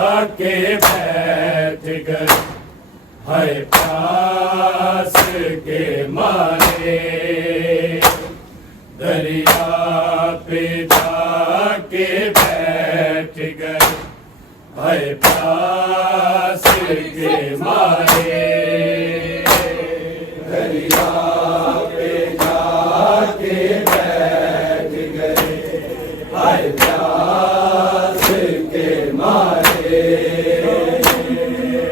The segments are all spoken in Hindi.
जाके बैठ गए है प्यास के मारे। दरिया पे जाके बैठ गए है प्यास के मारे। दरिया पे जाके बैठ गए है प्यास के मारे।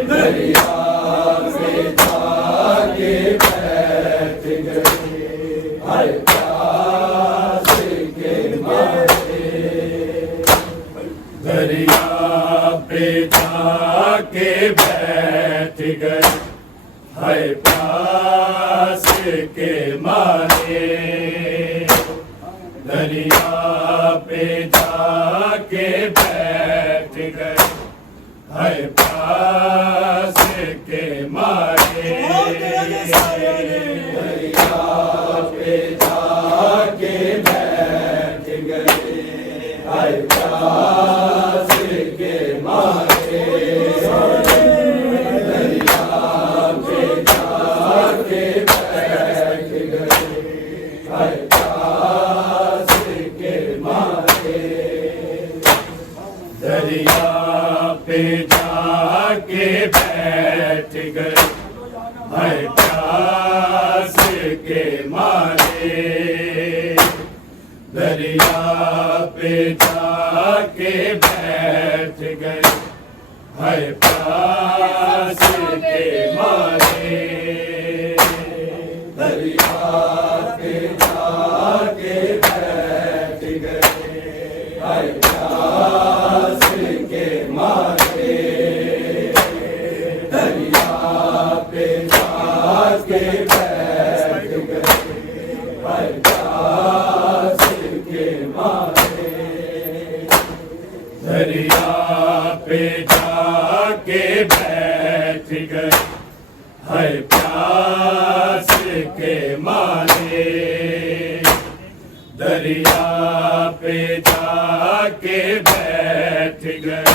दरिया पे जाके बैठ गए है प्यास के मारे। दरिया पे जाके बैठ गए है प्यास के मारे। दरिया पे जाके बैठ गए है प्यास के मारे। दरिया पे जाके बैठ गए है प्यास के मारे। दरिया पे जाके बैठ गए है प्यास के मारे। दरिया पे जाके बैठ गए है प्यास के मारे। दरिया पे जाके बैठ गए है प्यास के मारे। दरिया पे जाके बैठ गए है प्यास के मारे। दरिया पे जाके बैठ गए है प्यास के मारे। दरिया पे जाके बैठ गए है प्यास के मारे। दरिया पे जाके बैठ गए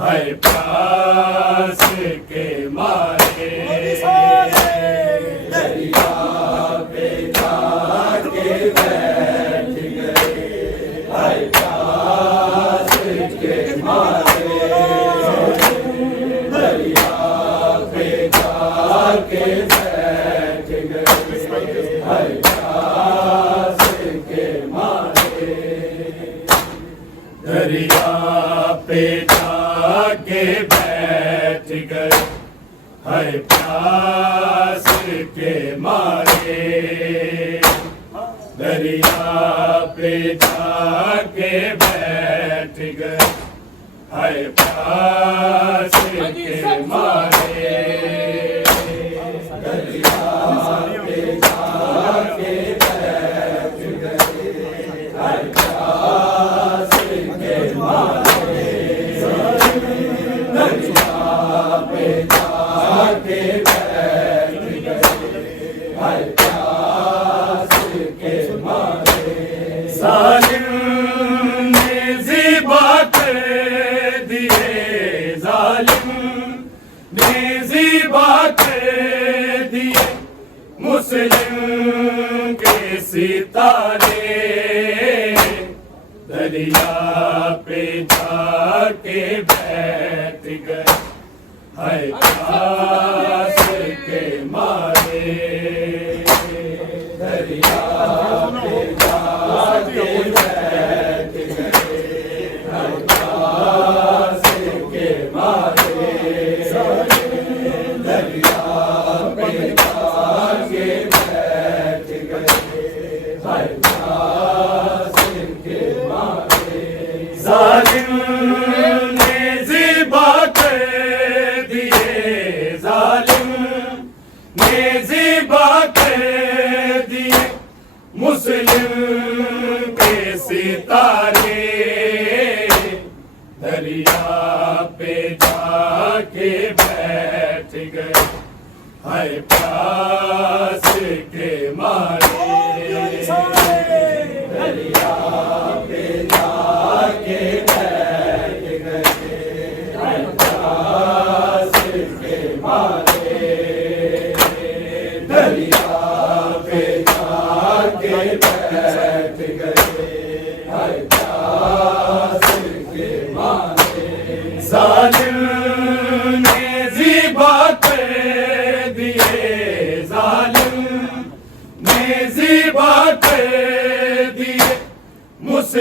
है प्यास के मारे। दरिया पे जाके बैठ गए है प्यास के मारे। दरिया पे जाके बैठ गए है प्यास के मारे। दरिया पे जाके बैठ गए है प्यास के मारे। दरिया पे जाके बैठ गए है प्यास के मारे। दरिया पे जाके बैठ गए है प्यास के मारे। दरिया पे जाके बैठ गए है प्यास के मारे। जालिम ने ज़िबा कर दिए, जालिम ने ज़िबा कर दिए मुस्लिम के सितारे। दरिया पे जाके बैठ गए है प्यास के मारे। दरिया पे जाके बैठ गए है प्यास के मारे। दरिया पे जाके बैठ गए है प्यास के मारे। जालिम ने ज़िबा कर दिए, जालिम ने ज़िबा कर दिए मुस्लिम के सितारे। दरिया पे जाके बैठ गए है प्यास के मारे। दरिया पे जाके बैठ गए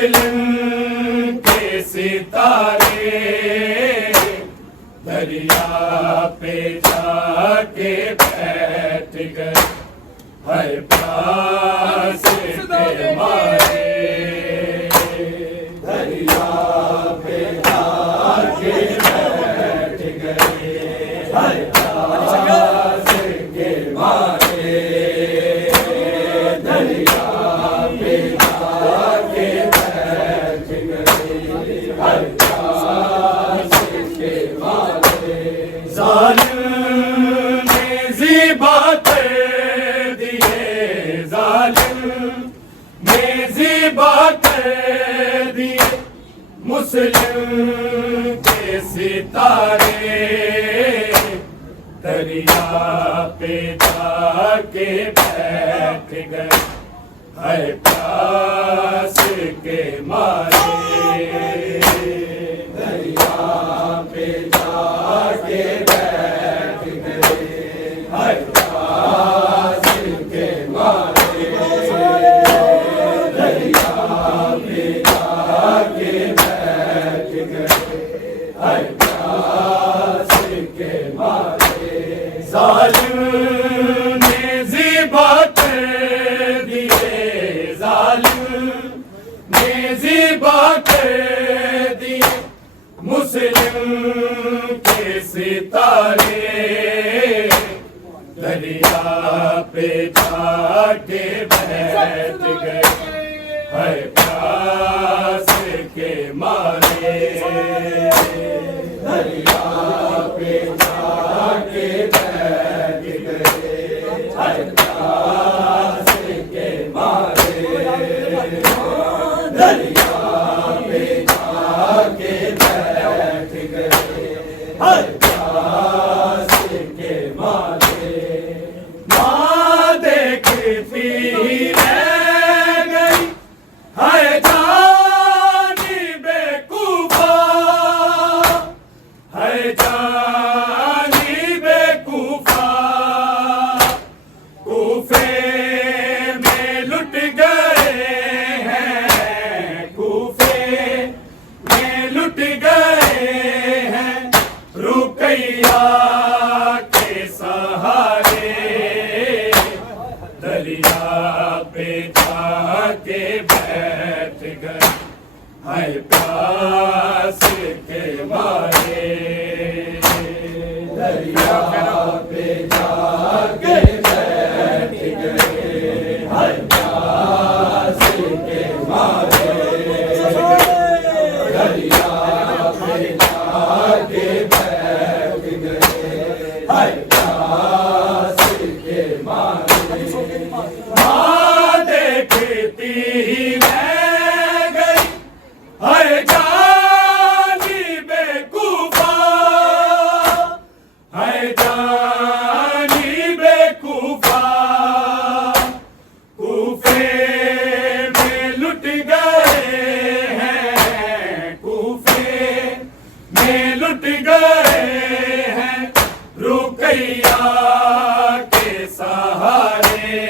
मुस्लिम के सितारे दरिया पे जाके बैठ गए, है प्यास के मारे। दरिया पे जाके बैठ गए, है प्यास के मारे। दरिया पे जाके बैठ गए, है प्यास के मारे। जालिम ने ज़िबा कर दिए, जालिम ने ज़िबा कर दिए मुस्लिम के सितारे दरिया पे जाके बैठ गए, है प्यास के मारे। दरिया पे जाके बैठ गए, है प्यास के मारे। दरिया पे जाके बैठ गए, है प्यास के मारे। जालिम ने ज़िबा कर दिए, जालिम ने ज़िबा कर दिए मुस्लिम के सितारे दरिया पे जाके बैठ गए, है प्यास के मारे। दरिया पे जाके बैठ गए, है प्यास के मारे। दरिया पे जाके बैठ गए, है प्यास के मारे। माँ देखती रह गई, है जानी बेकूफा, है जानी बेकूफा। कूफे में लुट गए हैं, कूफे में लुट गए हैं रुकैया के सहारे दरिया पे जाके बैठ गए, है प्यास के मारे। दरिया पे जाके बैठ गए, है प्यास के मारे। दरिया पे जाके बैठ गए, है प्यास के मारे। माँ देखती रह गई, है जानी बेकूफा, है जानी बेकूफा। कूफे में लुट गए हैं, कूफे में लुट गए हैं रुकैया के सहारे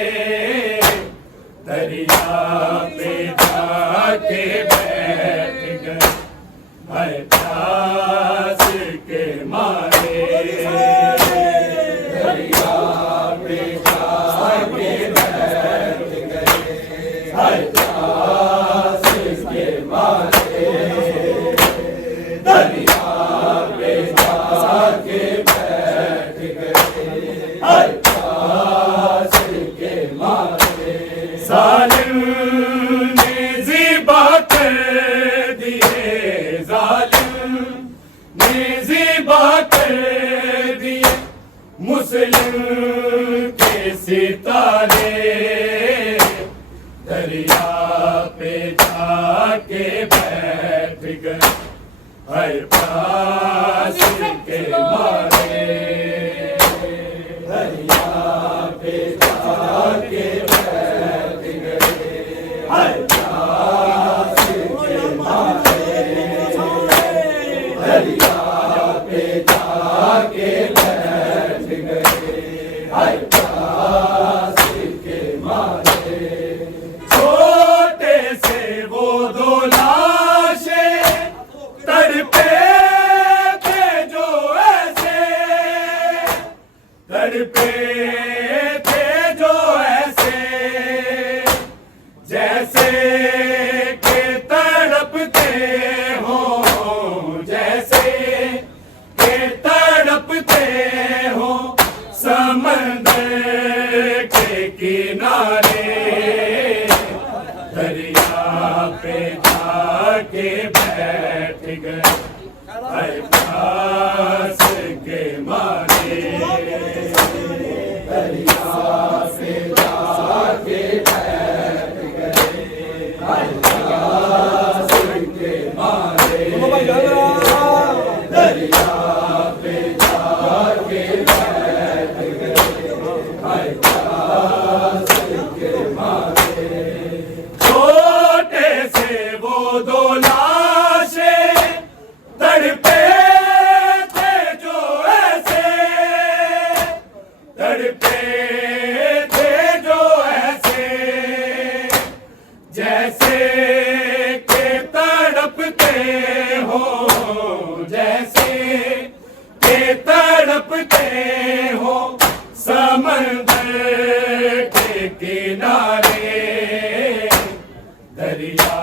दरिया पे जाके बैठ गए, है प्यास के मारे। दरिया पे जाके बैठ गए, है प्यास के मारे। दरिया पे जाके बैठ गए, है प्यास के मारे। जालिम ने ज़िबा कर दिए, जालिम ने ज़िबा कर दिए मुस्लिम के सितारे दरिया पे जाके बैठ गए, है प्यास के मारे। दरिया पे जाके बैठ गए, है प्यास के मारे। दरिया पे जाके बैठ गए, है प्यास के मारे। छोटे से वो दो तड़पे थे जो ऐसे, जैसे के तड़पते हो, जैसे के तड़पते हो समंदर के किनारे, दरिया पे जाके बैठ गए प्यास के मारे, दरिया पे जाके बैठ गए प्यास के मारे, दरिया पे जाके बैठ गए प्यास के मारे। छोटे से वो दो लाशें तड़पे थे जो ऐसे, तड़पे थे जो ऐसे, जैसे के तड़पते हो, जैसे के तड़पते हो समंदर के किनारे, दरिया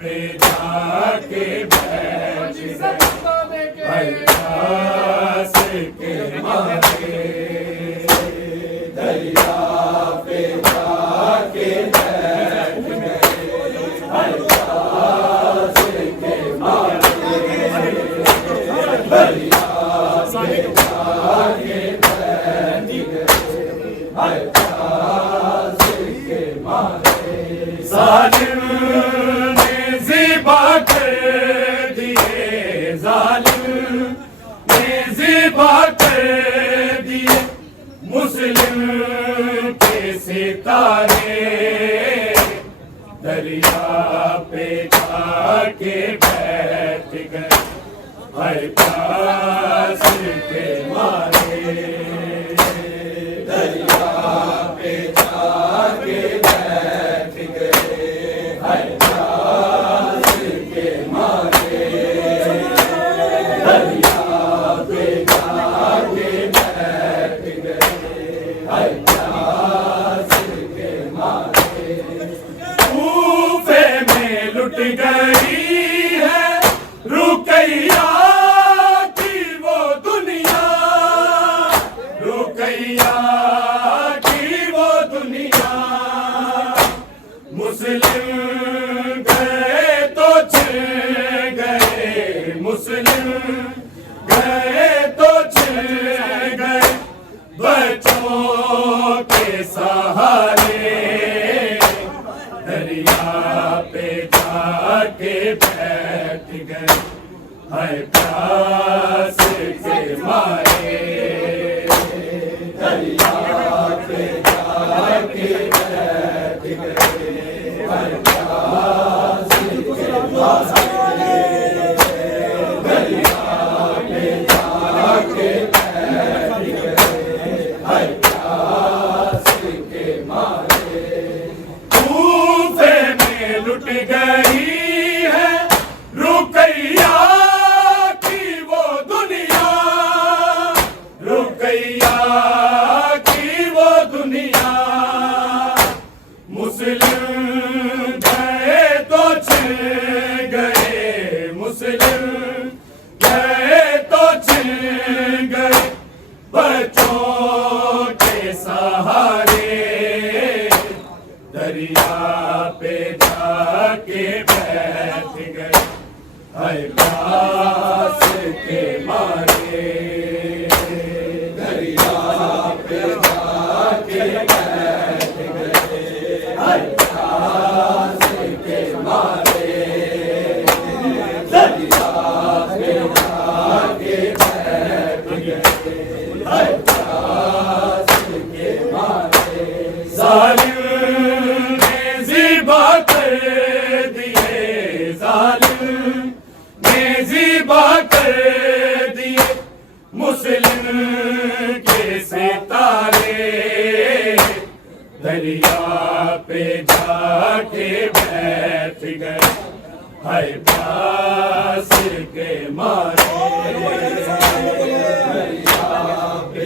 पे जाके बैठ गए प्यास के मारे, दरिया पे जाके बैठ गए प्यास के मारे, दरिया पे जाके बैठ गए प्यास के मारे। जालिम ने ज़िबा कर दिए, जालिम ने ज़िबा कर दिए मुस्लिम के सितारे, दरिया पे जाके बैठ गए प्यास के मारे, दरिया पे जाके बैठ गए प्यास के मारे, दरिया पे जाके बैठ गए प्यास के मारे। कूफे में लुट गई है रुकैया की वो दुनिया, रुकैया की वो दुनिया, मुस्लिम गए तो छिड़ गए, मुस्लिम गए तो छिड़ गए बच्चों के सहारे, दरिया पे जाके बैठ गए प्यास के मारे, दरिया पे जाके बैठ गए प्यास के मारे, दरिया पे जाके बैठ गए प्यास के मारे। कूफे में लुट गई है रुकैया की वो दुनिया, रुकैया की वो दुनिया, मुस्लिम गए तो छिड़ गए, मुस्लिम गए तो छिड़ गए बच्चों के सहारे, दरिया पे जाके बैठ गए प्यास के मारे, दरिया पे जाके बैठ गए प्यास के मारे, दरिया पे जाके बैठ गए प्यास के मारे। जालिम ने ज़िबा कर दिए, जालिम ने ज़िबा कर दिए मुस्लिम के सितारे, दरिया पे जाके बैठ गए प्यास के मारे, दरिया पे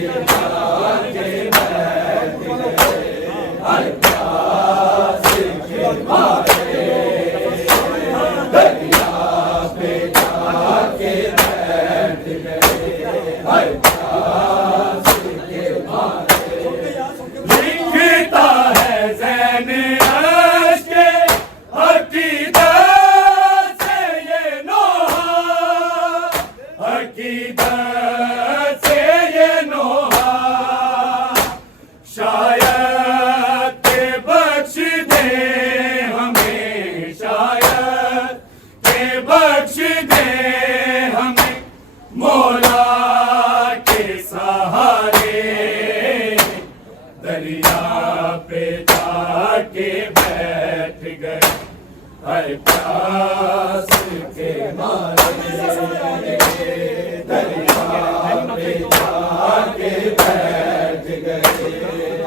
प्यास के मारे लिखता है ज़ैन अश्क अकीदत से ये नोहा, अकीदत से ये नोहा, शायद के बख्श दे हमें, शायद के बख्श दे हमें मौला के सहारे, दरिया पे जाके बैठ गए है प्यास के मारे, दरिया पे जाके बैठ गए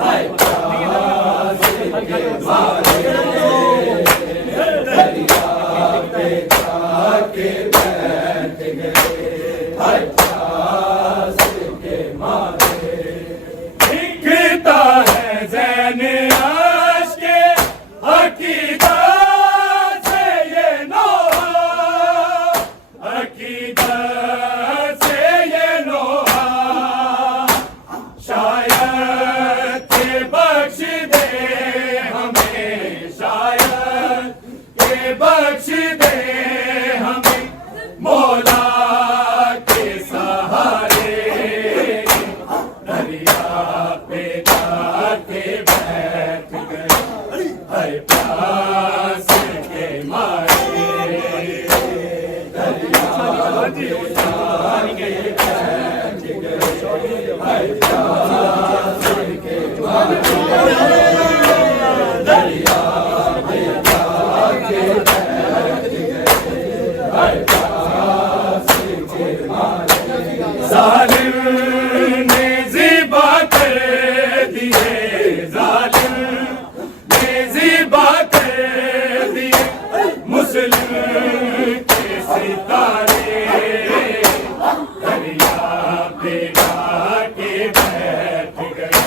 है प्यास के मारे, दरिया पे जाके बैठ गए है प्यास के मारे। लिखता है ज़ैन अश्क अकीदत से ये नोहा, अकीदत से ये नोहा, शायद के बख्श दे हमें, शायद के बख्श दे हमें मौला के सहारे, दरिया पे जाके बैठ गए है प्यास के मारे, दरिया पे जाके बैठ गए है प्यास के मारे, दरिया पे जाके बैठ गए है प्यास के मारे। जालिम ने ज़िबा कर दिए, जालिम ने ज़िबा कर दिए मुस्लिम के सितारे, दरिया पे जाके बैठ गए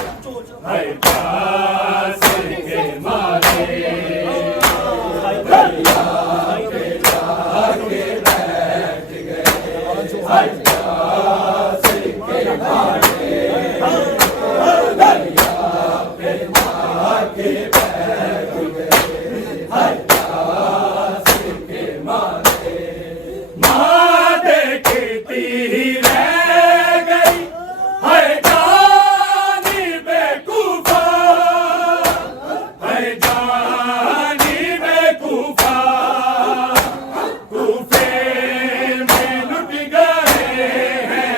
है प्यास के मारे, दरिया पे जाके बैठ गए है प्यास के मारे, दरिया पे जाके बैठ गए है प्यास के मारे। माँ देखती रह गई है जानी बेकूफा, है जानी बेकूफा, कूफे में लुट गए हैं,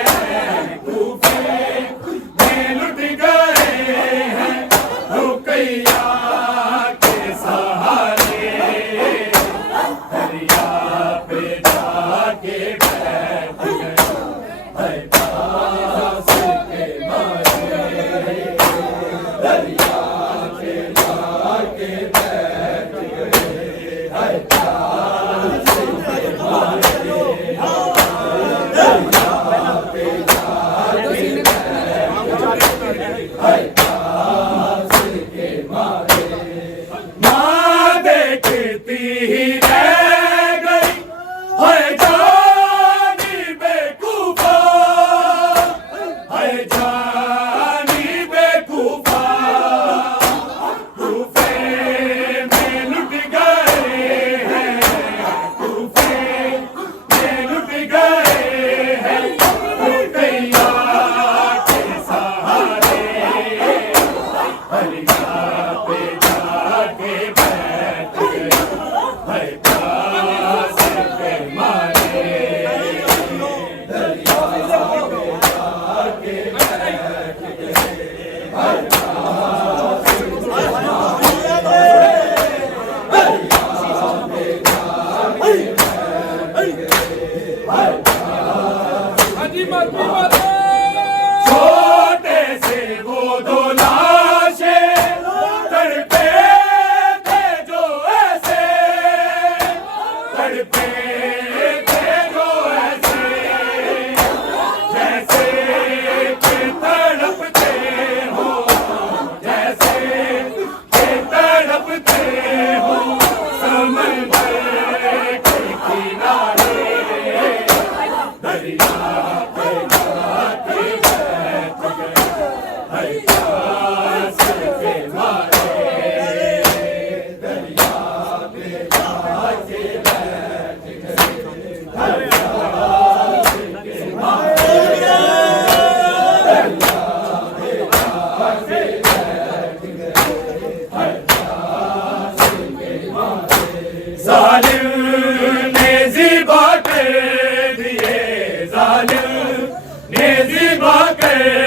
कूफे में लुट गए हैं रुकैया के सहारे, दरिया पे जाके बैठ गए है प्यास के मारे, दरिया पे जाके बैठ गए है प्यास के मारे, दरिया पे जाके बैठ गए है प्यास के मारे। माँ देखती रह गई है जानी बेकूफा, है जानी बेकूफा, कूफे में लुट गए हैं, कूफे में लुट गए हैं रुकैया के सहारे, दरिया पे जाके बैठ गए है प्यास के मारे, दरिया पे जाके बैठ गए है प्यास के मारे, दरिया पे जाके बैठ गए है छोटे से वो दो लाशें तड़पे थे जो ऐसे, तड़पे थे जो ऐसे, जैसे कि तड़पते हो, जैसे कि तड़पते हो समंदर के किनारे, दरिया पे जाके ऐसी बातें